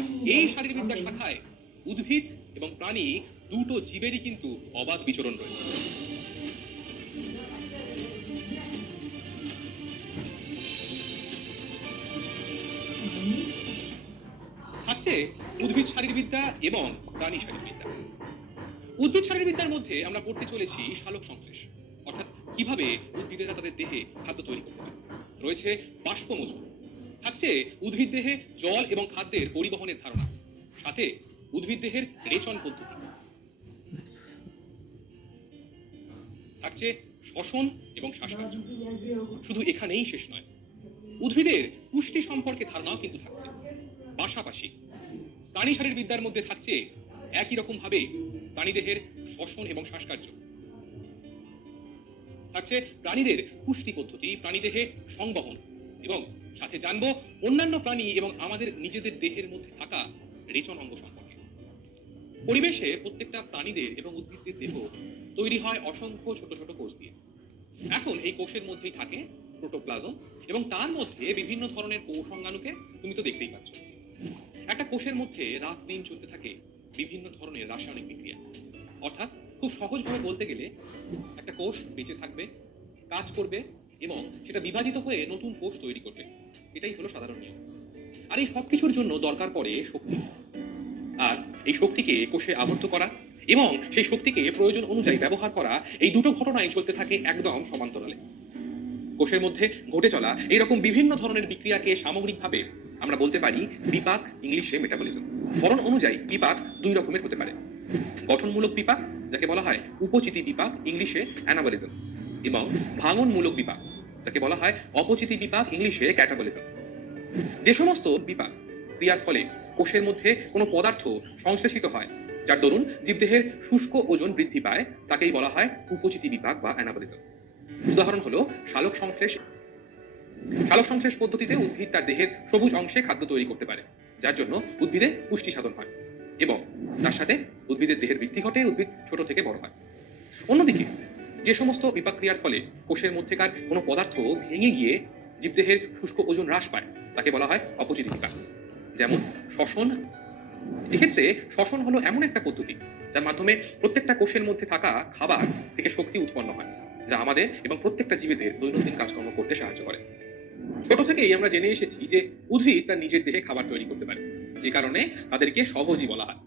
আর এই শারীরবিদ্যা শাখায় উদ্ভিদ এবং প্রাণী দুটো জীবেরই কিন্তু অবাধ বিচরণ রয়েছে। থাকছে উদ্ভিদ শারীরবিদ্যা এবং প্রাণী শারীরবিদ্যা। উদ্ভিদ শারীরবিদ্যার মধ্যে আমরা পড়তে চলেছি সালোক সংশ্লেষ, অর্থাৎ কিভাবে উদ্ভিদেরা তাদের দেহে খাদ্য তৈরি করতে পারে। রয়েছে বাষ্পমোচন, থাকছে উদ্ভিদ দেহে জল এবং খাদ্যের পরিবহনের ধারণা, সাথে উদ্ভিদ দেহের রেচন পদ্ধতি, থাকছে শ্বসন এবং শ্বাসকার্য। শুধু এখানেই শেষ নয়, উদ্ভিদের পুষ্টি সম্পর্কে ধারণাও কিন্তু থাকছে। পাশাপাশি প্রাণী শারীরবিদ্যার মধ্যে থাকছে একই রকম ভাবে প্রাণীদেহের শ্বসন এবং শ্বাসকার্য, থাকছে প্রাণীদের পুষ্টি পদ্ধতি, প্রাণীদেহে সংবহন, এবং সাথে জানবো অন্যান্য প্রাণী এবং আমাদের নিজেদের দেহের মধ্যে থাকা রেচন অঙ্গ সম্পর্কে। পরিবেশে প্রত্যেকটা প্রাণীদের এবং উদ্ভিদদের দেহ তৈরি হয় অসংখ্য ছোট ছোট কোষ দিয়ে। এখন এই কোষের মধ্যেই থাকে প্রোটোপ্লাজম, এবং তার মধ্যে বিভিন্ন ধরনের কোষাঙ্গাণুকে তুমি তো দেখতেই পাচ্ছ। একটা কোষের মধ্যে রাত দিন চলতে থাকে বিভিন্ন ধরনের রাসায়নিক বিক্রিয়া। অর্থাৎ খুব সহজভাবে বলতে গেলে একটা কোষ বেঁচে থাকবে, কাজ করবে, এবং সেটা বিভাজিত হয়ে নতুন কোষ তৈরি করবে। এটাই হলো সাধারণ নিয়ম। আর এই সবকিছুর জন্য দরকার পড়ে শক্তি, আর এই শক্তিকে কোষে আবদ্ধ করা এবং সেই শক্তিকে প্রয়োজন অনুযায়ী ব্যবহার করা, এই দুটো ঘটনাই চলতে থাকে একদম সমান্তরালে। কোষের মধ্যে ঘটে চলা এইরকম বিভিন্ন ধরনের বিক্রিয়াকে সামগ্রিকভাবে আমরা বলতে পারি বিপাক, ইংলিশে মেটাবলিজম। ধরন অনুযায়ী বিপাক দুই রকমের হতে পারে: গঠনমূলক বিপাক, যাকে বলা হয় উপচিতি বিপাক, ইংলিশে অ্যানাবলিজম, এবং ভাঙনমূলক বিপাক, যাকে বলা হয় অপচিতি বিপাক, ইংলিশে ক্যাটাবলিজম। যে সমস্ত বিপাক ক্রিয়ার ফলে কোষের মধ্যে কোনো পদার্থ সংশ্লেষিত হয়, যার দরুন জীবদেহের শুষ্ক ওজন বৃদ্ধি পায়, তাকেই বলা হয় উপচিতি বিপাক বা অ্যানাবলিজম। উদাহরণ হলো সালোক সংশ্লেষ। সালোক সংশ্লেষ পদ্ধতিতে উদ্ভিদ তার দেহের সবুজ অংশে খাদ্য তৈরি করতে পারে, যার জন্য উদ্ভিদে পুষ্টি সাধন হয় এবং তার সাথে উদ্ভিদের দেহের বৃদ্ধি ঘটে, উদ্ভিদ ছোট থেকে বড় হয়। অন্যদিকে যে সমস্ত বিপাক ক্রিয়ার ফলে কোষের মধ্যেকার কোনো পদার্থ ভেঙে গিয়ে জীবদেহের শুষ্ক ওজন হ্রাস পায়, তাকে বলা হয় অপচিতি বিপাক। যেমন শ্বসন। এক্ষেত্রে শ্বসন হলো এমন একটা পদ্ধতি যার মাধ্যমে প্রত্যেকটা কোষের মধ্যে থাকা খাবার থেকে শক্তি উৎপন্ন হয়, যা আমাদের এবং প্রত্যেকটা জীবেদের দৈনন্দিন কাজকর্ম করতে সাহায্য করে। ছোট থেকেই আমরা জেনে এসেছি যে উদ্ভিদ তার নিজের দেহে খাবার তৈরি করতে পারে, যে কারণে তাদেরকে স্বভোজী বলা হয়।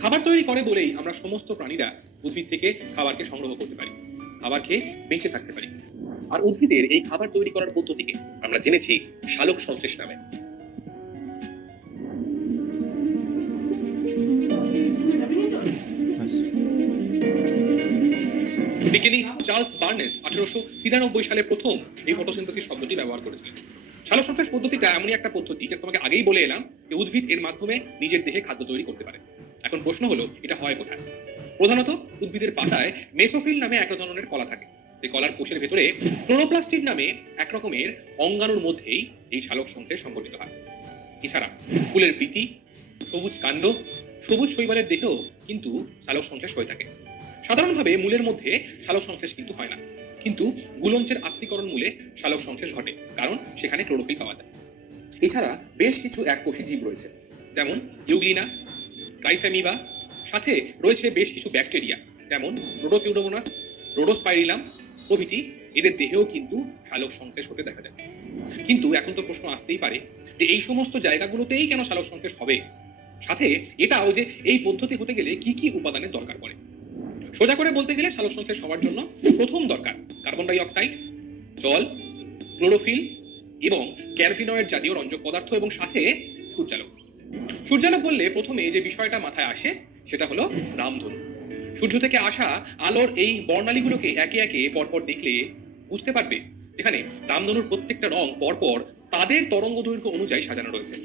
খাবার তৈরি করে বলেই আমরা সমস্ত প্রাণীরা উদ্ভিদ থেকে খাবারকে সংগ্রহ করতে পারি, খাবার খেয়ে বেঁচে থাকতে পারি। আর উদ্ভিদের এই খাবার তৈরি করার পদ্ধতিকে আমরা জেনেছি সালোক সংশ্লেষ নামে। বিজ্ঞানী চার্লস বার্নেস 1893 সালে প্রথম এই ফটোসিনথেসিস শব্দটি ব্যবহার করেছিলেন। সালোক সংশ্লেষ পদ্ধতিটা এমনই একটা পদ্ধতি যেটা তোমাকে আগেই বলে এলাম যে উদ্ভিদ এর মাধ্যমে নিজের দেহে খাদ্য তৈরি করতে পারে। এখন প্রশ্ন হলো, এটা হয় কোথায়? প্রধানত উদ্ভিদের পাতায় মেসোফিল নামে একটা ধরনের কলা থাকে। এই কলার কোষের ভেতরে ক্লোরোপ্লাস্টিড নামে এক রকমের অঙ্গাণুর মধ্যেই এই সালোক সংশ্লেষ সংঘটিত হয়। এছাড়া ফুলের বৃতি, সবুজ কাণ্ড, সবুজ শৈবালের দেহেও কিন্তু সালোক সংশ্লেষ হয়ে থাকে। সাধারণভাবে মূলের মধ্যে সালোক সংশ্লেষ কিন্তু হয় না, কিন্তু গুলঞ্চের আত্তীকরণ মূলে সালোক সংশ্লেষ ঘটে, কারণ সেখানে ক্লোরোফিল পাওয়া যায়। এছাড়া বেশ কিছু এককোষী জীব রয়েছে, যেমন ইউগ্লিনা, ট্রাইসেমিবা, সাথে রয়েছে বেশ কিছু ব্যাকটেরিয়া, যেমন রোডোসিউডোমোনাস, রোডোস্পাইরিলাম প্রভৃতি। এদের দেহেও কিন্তু সালোক সংশ্লেষ হতে দেখা যায়। কিন্তু এখন তো প্রশ্ন আসতেই পারে যে এই সমস্ত জায়গাগুলোতেই কেন সালোক সংশ্লেষ হবে, সাথে এটাও যে এই পদ্ধতি হতে গেলে কি কি উপাদানের দরকার পড়ে। সোজা করে বলতে গেলে সালোক সংশ্লেষ হওয়ার জন্য প্রথম দরকার কার্বন ডাই অক্সাইড, জল, ক্লোরোফিল এবং ক্যারোটিনয়েড জাতীয় রঞ্জক পদার্থ, এবং সাথে সূর্যালোক। সূর্যালোক বললে প্রথমে যে বিষয়টা মাথায় আসে সেটা হলো রামধনু। সূর্য থেকে আসা আলোর এই বর্ণালীগুলোকে একে একে পরপর দেখলে বুঝতে পারবে যেখানে রামধনুর প্রত্যেকটা রং পরপর তাদের তরঙ্গ দৈর্ঘ্য অনুযায়ী সাজানো রয়েছে।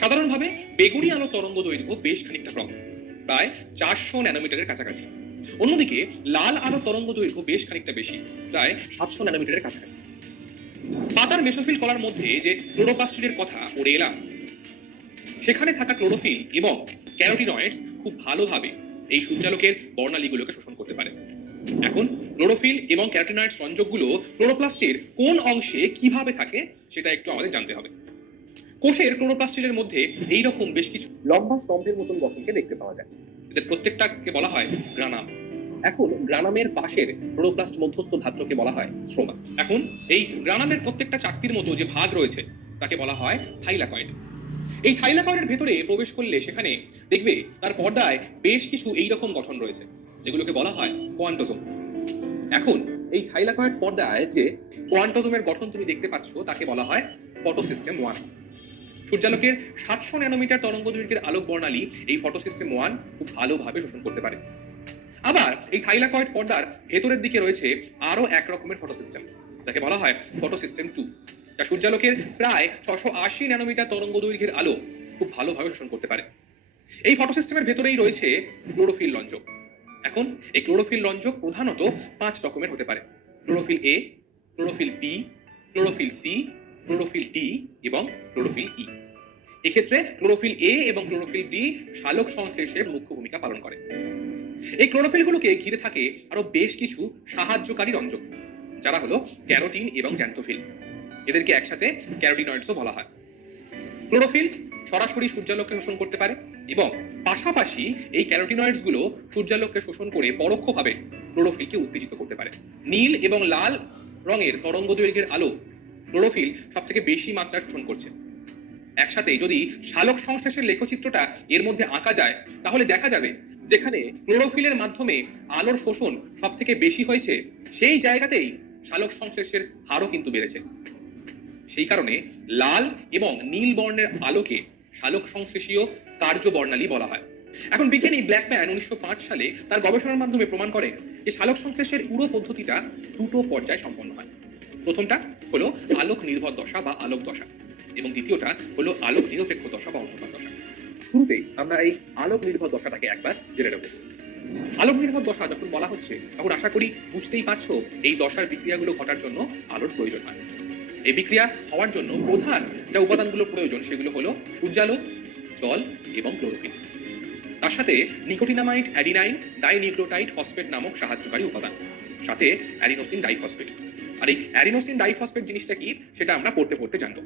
সাধারণভাবে বেগুনি আলো তরঙ্গ দৈর্ঘ্য বেশ খানিকটা কম, প্রায় 400 ন্যানোমিটারের কাছাকাছি। অন্যদিকে লাল আলো তরঙ্গ দৈর্ঘ্য বেশ খানিকটা বেশি, প্রায় 700 ন্যানোমিটারের কাছাকাছি। পাতার মেসোফিল কলার মধ্যে যে ক্লোরোপ্লাস্টিডের কথা পড়ে এলাম, সেখানে থাকা ক্লোরোফিল এবং ক্যারোটিনয়েডস খুব ভালোভাবে এই সূর্যালোকের বর্ণালীগুলোকে শোষণ করতে পারে। এখন ক্লোরোফিল এবং ক্যারোটিনয়েডস রঞ্জকগুলো ক্লোরোপ্লাস্টের কোন অংশে কিভাবে থাকে সেটা একটু আমাদের জানতে হবে। কোষের ক্লোরোপ্লাস্টের মধ্যে এই রকম বেশ কিছু লম্বা স্তম্ভের মতন গঠনকে দেখতে পাওয়া যায়। এদের প্রত্যেকটাকে বলা হয় গ্রানাম। এখন গ্রানামের পাশের ক্লোরোপ্লাস্ট মধ্যস্থ ধাত্রকে বলা হয় স্ট্রোমা। এখন এই গ্রানামের প্রত্যেকটা চাকতির মতো যে ভাগ রয়েছে তাকে বলা হয় থাইলাকয়েড। এই থাইলাকয়েডের ভেতরে প্রবেশ করলে সেখানে দেখবে তার পর্দায় বেশ কিছু এইরকম গঠন রয়েছে, যেগুলোকে বলা হয় কোয়ান্টোজোম। এখন এই থাইলাকয়েড পর্দায় যে কোয়ান্টোজোমের গঠন তুমি দেখতে পাচ্ছ তাকে বলা হয় ফটোসিস্টেম 1। সূর্যালোকের 700 ন্যানোমিটার তরঙ্গ দৈর্ঘ্যের আলোক বর্ণালী এই ফটোসিস্টেম 1 খুব ভালোভাবে শোষণ করতে পারে। আবার এই থাইলাকয়েড পর্দার ভেতরের দিকে রয়েছে আরো এক রকমের ফটোসিস্টেম, যাকে বলা হয় ফটোসিস্টেম 2, যা সূর্যালোকের প্রায় 680 ন্যানোমিটার তরঙ্গ দৈর্ঘ্যের আলো খুব ভালোভাবে শোষণ করতে পারে। এই ফটোসিস্টেমের ভেতরেই রয়েছে ক্লোরোফিল রঞ্জক। এখন এই ক্লোরোফিল রঞ্জক প্রধানত 5 রকমের হতে পারে: chlorophyll A, chlorophyll B, chlorophyll C, chlorophyll D এবং ক্লোরোফিল ই। এক্ষেত্রে ক্লোরোফিল এ এবং ক্লোরোফিল বি সালোক সংশ্লেষে মুখ্য ভূমিকা পালন করে। এই ক্লোরোফিলগুলোকে ঘিরে থাকে আরো বেশ কিছু সাহায্যকারী রঞ্জক, যারা হলো ক্যারোটিন এবং জ্যান্থোফিল। এদেরকে একসাথে ক্যারোটিনয়েডসও বলা হয়। ক্লোরোফিল সরাসরি সূর্যালোককে শোষণ করতে পারে এবং পাশাপাশি এই ক্যারোটিনয়েডস গুলো সূর্যালোককে শোষণ করে পরোক্ষভাবে ক্লোরোফিলকে উত্তেজিত করতে পারে। নীল এবং লাল রঙের তরঙ্গ দৈর্ঘ্যের আলো ক্লোরোফিল সব থেকে বেশি মাত্রায় শোষণ করছে। একসাথে যদি সালোক সংশ্লেষের লেখচিত্রটা এর মধ্যে আঁকা যায় তাহলে দেখা যাবে যেখানে ক্লোরোফিলের মাধ্যমে আলোর শোষণ সব থেকে বেশি হয়েছে সেই জায়গাতেই সালোক সংশ্লেষের হারও কিন্তু বেড়েছে। সেই কারণে লাল এবং নীল বর্ণের আলোকে সালোক সংশ্লেষীয় কার্য বর্ণালী বলা হয়। এখন বিজ্ঞানী ব্ল্যাকম্যান 1905 সালে তার গবেষণার মাধ্যমে প্রমাণ করেন যে সালোক সংশ্লেষের পুরো পদ্ধতিটা দুটো পর্যায়ে সম্পন্ন হয়। প্রথমটা হলো আলোক নির্ভর দশা বা আলোক দশা এবং দ্বিতীয়টা হলো আলোক নিরপেক্ষ দশা বা অন্ধকার দশা। শুরুতে আমরা এই আলোক নির্ভর দশাটাকে একবার জেনে নেব। আলোক নির্ভর দশা যখন বলা হচ্ছে তখন আশা করি বুঝতেই পারছো এই দশার বিক্রিয়াগুলো ঘটার জন্য আলোর প্রয়োজন হয়। এই বিক্রিয়া হওয়ার জন্য প্রধান যা উপাদানগুলো প্রয়োজন সেগুলো হলো সূর্যালোক, জল এবং ক্লোরোফিল। তার সাথে নিকোটিনামাইড অ্যাডিনাইন ডাইনিউক্লিওটাইড ফসফেট নামক সাহায্যকারী উপাদান, সাথে অ্যাডিনোসিন ডাইফসফেট। আর এই অ্যাডিনোসিন ডাইফসফেট জিনিসটা কি সেটা আমরা পড়তে পড়তে জানবো।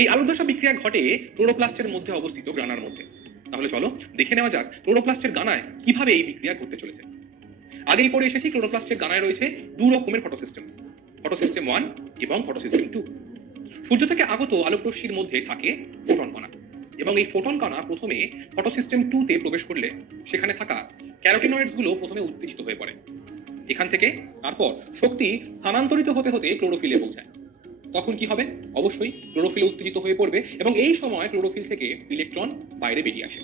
এই আলোক দশা বিক্রিয়া ঘটে ক্লোরোপ্লাস্টের মধ্যে অবস্থিত গানার মধ্যে। তাহলে চলো দেখে নেওয়া যাক ক্লোরোপ্লাস্টের গানায় কিভাবে এই বিক্রিয়া ঘটতে চলেছে। আগেই পড়ে এসেছি ক্লোরোপ্লাস্টের গানায় রয়েছে দু রকমের ফটোসিস্টেম, ফটোসিস্টেম 1 এবং ফটোসিস্টেম 2। সূর্য থেকে আগত আলোক রশ্মির মধ্যে থাকে ফোটন কণা এবং এই ফোটন কণা প্রথমে ফটোসিস্টেম 2 তে প্রবেশ করলে সেখানে থাকা ক্যারোটিনয়েডস গুলো প্রথমে উত্তেজিত হয়ে পড়ে। এখান থেকে তারপর শক্তি স্থানান্তরিত হতে হতে ক্লোরোফিলে পৌঁছায়। তখন কি হবে? অবশ্যই ক্লোরোফিল উত্তেজিত হয়ে পড়বে এবং এই সময় ক্লোরোফিল থেকে ইলেকট্রন বাইরে বেরিয়ে আসে।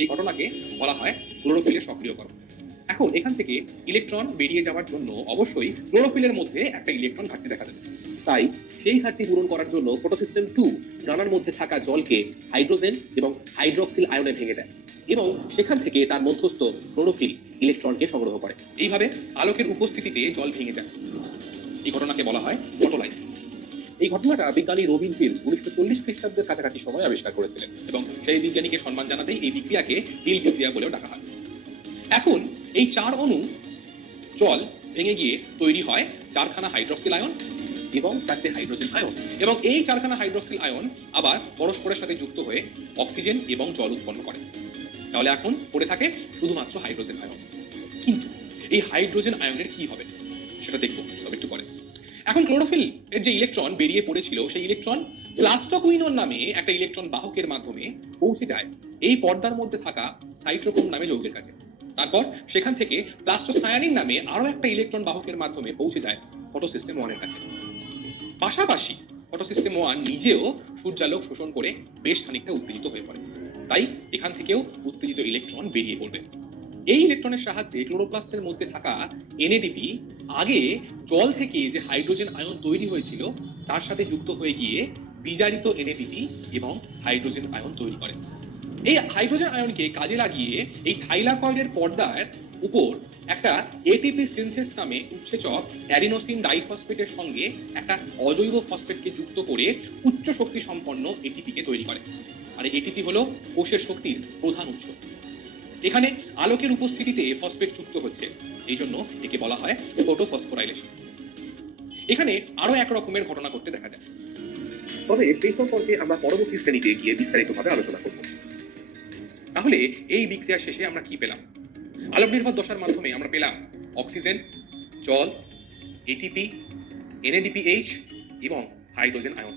এই ঘটনাকে বলা হয় ক্লোরোফিলের সক্রিয়করণ। এখন এখান থেকে ইলেকট্রন বেরিয়ে যাওয়ার জন্য অবশ্যই ক্লোরোফিলের মধ্যে একটা ইলেকট্রন ঘাটতি দেখা দেবে। তাই সেই ঘাটতি পূরণ করার জন্য ফটোসিস্টেম 2 গানার মধ্যে থাকা জলকে হাইড্রোজেন এবং হাইড্রক্সিল আয়নে ভেঙে দেয় এবং সেখান থেকে তার মধ্যস্থ ক্লোরোফিল ইলেকট্রনকে সংগ্রহ করে। এইভাবে আলোকের উপস্থিতিতে জল ভেঙে যায়। এই ঘটনাকে বলা হয় ফটোলাইসিস। এই ঘটনাটা বিজ্ঞানী রবিন হিল 1940 খ্রিস্টাব্দের কাছাকাছি সময় আবিষ্কার করেছিলেন এবং সেই বিজ্ঞানীকে সম্মান জানাতেই এই বিক্রিয়াকে হিল বিক্রিয়া বলেও ডাকা হয়। এখন এই 4 অণু জল ভেঙে গিয়ে তৈরি হয় 4খানা হাইড্রক্সিল আয়ন এবং 4টে হাইড্রোজেন আয়ন এবং এই 4খানা হাইড্রক্সিল আয়ন আবার পরস্পরের সাথে যুক্ত হয়ে অক্সিজেন এবং জল উৎপন্ন করে। তাহলে এখন পড়ে থাকে শুধুমাত্র হাইড্রোজেন আয়ন। কিন্তু এই হাইড্রোজেন আয়নের কি হবে সেটা দেখবো তবে একটু পরে। এখন ক্লোরোফিল এর যে ইলেকট্রন বেরিয়ে পড়েছিল সেই ইলেকট্রন প্লাস্টোকুইনোন নামে একটা ইলেকট্রন বাহকের মাধ্যমে পৌঁছে যায় এই পর্দার মধ্যে থাকা সাইট্রোক্রোম নামে যৌগের কাছে। তারপর সেখান থেকে প্লাস্টোসায়ানিন নামে আরো একটা ইলেকট্রন বাহকের মাধ্যমে পৌঁছে যায় ফটোসিস্টেম 1 এর কাছে। পাশাপাশি ফটোসিস্টেম 1 নিজেও সূর্যালোক শোষণ করে বেশ খানিকটা উত্তেজিত হয়ে পড়ে। তাই এখান থেকেও উত্তেজিত ইলেকট্রন বেরিয়ে পড়বে। এই ইলেকট্রনের সাহায্যে ক্লোরোপ্লাস্টের মধ্যে থাকা এনএডিপি আগে জল থেকে যে হাইড্রোজেন আয়ন তৈরি হয়েছিল তার সাথে যুক্ত হয়ে গিয়ে বিজারিত এনএডিপি এবং হাইড্রোজেন আয়ন তৈরি করে। এই হাইড্রোজেন আয়নকে কাজে লাগিয়ে এই থাইলাকয়েডের পর্দার উপর একটা এটিপি সিনথেস নামে উৎসেচক অ্যাডিনোসিন ডাইফসফেটের সঙ্গে একটা অজৈব ফসফেটকে যুক্ত করে উচ্চ শক্তি সম্পন্ন এটিপিকে তৈরি করে। আর এটিপি হলো কোষের শক্তির প্রধান উৎস। এখানে আলোকের উপস্থিতিতে ফসফেট যুক্ত হচ্ছে, এই জন্য একে বলা হয় ফটোফসফোরাইলেশন। এখানে আরো এক রকমের ঘটনা ঘটতে দেখা যায়। তবে সেই সম্পর্কে আমরা পরবর্তী শ্রেণীতে গিয়ে বিস্তারিতভাবে আলোচনা করব। তাহলে এই বিক্রিয়া শেষে আমরা কি পেলাম? আলোক নির্ভর দশার মাধ্যমে আমরা পেলাম অক্সিজেন, জল, এটিপি, NADPH এবং হাইড্রোজেন আয়ন।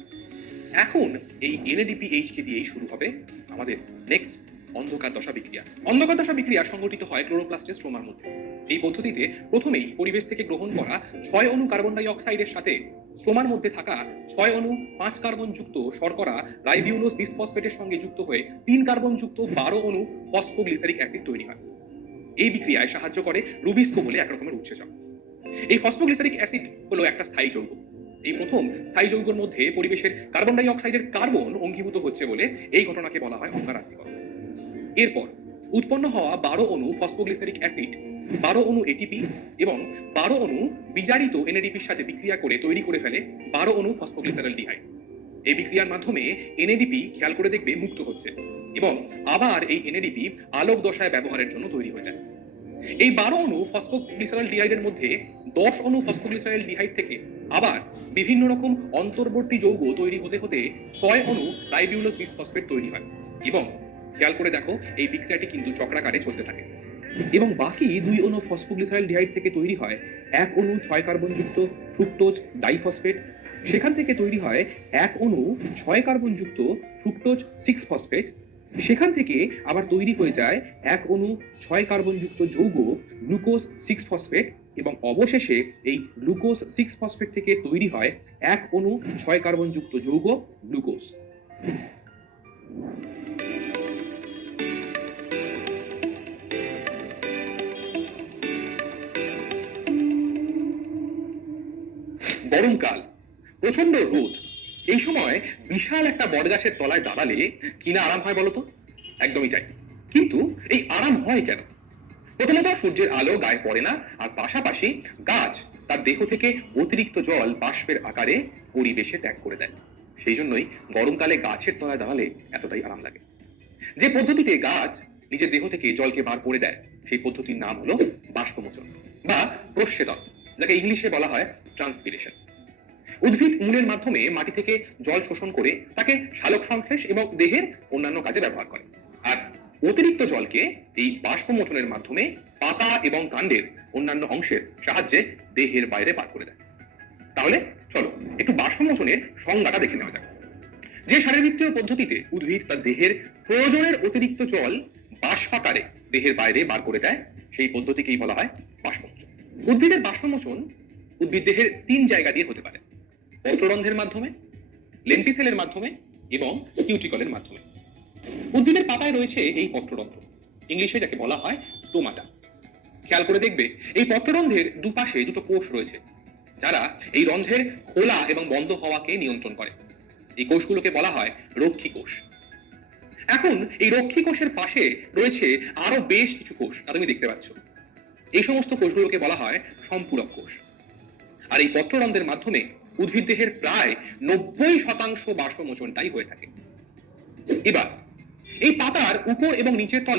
এখন এই NADPH কে দিয়েই শুরু হবে আমাদের নেক্সট অন্ধকার দশা বিক্রিয়া। অন্ধকার দশা বিক্রিয়া সংঘটিত হয় ক্লোরোপ্লাস্টের স্ট্রোমার মধ্যে। এই পদ্ধতিতে প্রথমেই পরিবেশ থেকে গ্রহণ করা 6 অণু কার্বন ডাই অক্সাইডের সাথে স্ট্রোমার মধ্যে থাকা 6 অণু 5 কার্বন যুক্ত শর্করা রাইবিউলোজ বিসফসফেটের সঙ্গে যুক্ত হয়ে 3 কার্বন যুক্ত 12 অণু ফসফোগ্লিসারিক অ্যাসিড তৈরি হয়। এই বিক্রিয়ায় সাহায্য করে রুবিস্কো বলে এক রকমের উৎসেচক। এই ফসফোগ্লিসারিক অ্যাসিড হলো একটা স্থায়ী যৌগ। এই প্রথম স্থায়ী যৌগের মধ্যে পরিবেশের কার্বন ডাই অক্সাইডের কার্বন অঙ্গীভূত হচ্ছে বলে এই ঘটনাকে বলা হয় অঙ্গারাত্মীকরণ। এরপর উৎপন্ন হওয়া 12 অণু ফসফোগ্লিসারিক অ্যাসিড, 12 অণু এটিপি এবং 12 অণু বিজারিত NADPর সাথে বিক্রিয়া করে তৈরি করে ফেলে 12 অণু ফসফোগ্লিসারলডিহাইড। এই বিক্রিয়ার মাধ্যমে NADP খেয়াল করে দেখবে মুক্ত হচ্ছে এবং আবার এই NADP আলোক দশায় ব্যবহারের জন্য তৈরি হয়ে যায়। এই 12 অণু ফসফোগ্লিসারলডিহাইডের মধ্যে 10 অণু ফসফোগ্লিসারলডিহাইড থেকে আবার বিভিন্ন রকম অন্তর্বর্তী যৌগ তৈরি হতে হতে 6 অণু রাইবিউলোজ বিসফসফেট তৈরি হয় এবং খেয়াল করে দেখো এই বিক্রিয়াটি কিন্তু চক্রাকারে চলতে থাকে এবং বাকি 2 অণু ফসফোগ্লিসারলডিহাইড থেকে তৈরি হয় 1 অণু 6 কার্বন যুক্ত ফ্রুক্টোজ ডাইফসফেট। সেখান থেকে তৈরি হয় 1 অণু 6 কার্বন যুক্ত ফ্রুক্টোজ 6 ফসফেট। সেখান থেকে আবার তৈরি হয়ে যায় 1 অণু 6 কার্বন যুক্ত যৌগ গ্লুকোজ 6 ফসফেট এবং অবশেষে এই গ্লুকোজ 6 ফসফেট থেকে তৈরি হয় 1 অণু 6 কার্বন যুক্ত যৌগ গ্লুকোজ। গরমকাল, প্রচন্ড রোদ, এই সময় বিশাল একটা বটগাছের তলায় দাঁড়ালে কিনা আরাম হয় বলতো? একদমই তাই। কিন্তু এই আরাম হয় কেন? প্রথমত সূর্যের আলো গায়ে পড়ে না, আর পাশাপাশি গাছ তার দেহ থেকে অতিরিক্ত জল বাষ্পের আকারে পরিবেশে ত্যাগ করে দেয়। সেই জন্যই গরমকালে গাছের তলায় দাঁড়ালে এতটাই আরাম লাগে। যে পদ্ধতিতে গাছ নিজের দেহ থেকে জলকে বার করে দেয় সেই পদ্ধতির নাম হলো বাষ্পমোচন বা প্রস্বেদন, যাকে ইংলিশে বলা হয় ট্রান্সপিরেশন। উদ্ভিদ মূলের মাধ্যমে মাটি থেকে জল শোষণ করে তাকে সালোক সংশ্লেষ এবং দেহের অন্যান্য কাজে ব্যবহার করে, আর অতিরিক্ত জলকে এই বাষ্পমোচনের মাধ্যমে পাতা এবং কাণ্ডের অন্যান্য অংশের সাহায্যে দেহের বাইরে বার করে দেয়। তাহলে চলো একটু বাষ্পমোচনের সংজ্ঞাটা দেখে নেওয়া যাক। যে শারীরবৃত্তীয় পদ্ধতিতে উদ্ভিদ তার দেহের প্রয়োজনের অতিরিক্ত জল বাষ্পাকারে দেহের বাইরে বার করে দেয় সেই পদ্ধতিকেই বলা হয় বাষ্পমোচন। উদ্ভিদের বাষ্পমোচন উদ্ভিদ দেহের 3 জায়গা দিয়ে হতে পারে: পত্ররন্ধ্রের মাধ্যমে, লেন্টিসেলের মাধ্যমে এবং কিউটিকলের মাধ্যমে। উদ্ভিদের পাতায় রয়েছে এই পত্ররন্ধ্র, ইংলিশে যাকে বলা হয় স্টোমাটা। খেয়াল করে দেখবে এই পত্ররন্ধ্রের দুপাশে দুটো কোষ রয়েছে যারা এই রন্ধ্রের খোলা এবং বন্ধ হওয়াকে নিয়ন্ত্রণ করে। এই কোষগুলোকে বলা হয় রক্ষী কোষ। এখন এই রক্ষী কোষের পাশে রয়েছে আরো বেশ কিছু কোষ, তা তুমি দেখতে পাচ্ছ। এই সমস্ত কোষগুলোকে বলা হয় সম্পূরক কোষ। আর এই পত্ররন্ধ্রের মাধ্যমে উদ্ভিদ দেহের প্রায় 90% বাষ্পমোচনটাই হয়ে থাকে। এবার এই পাতার উপর এবং নিচের তলে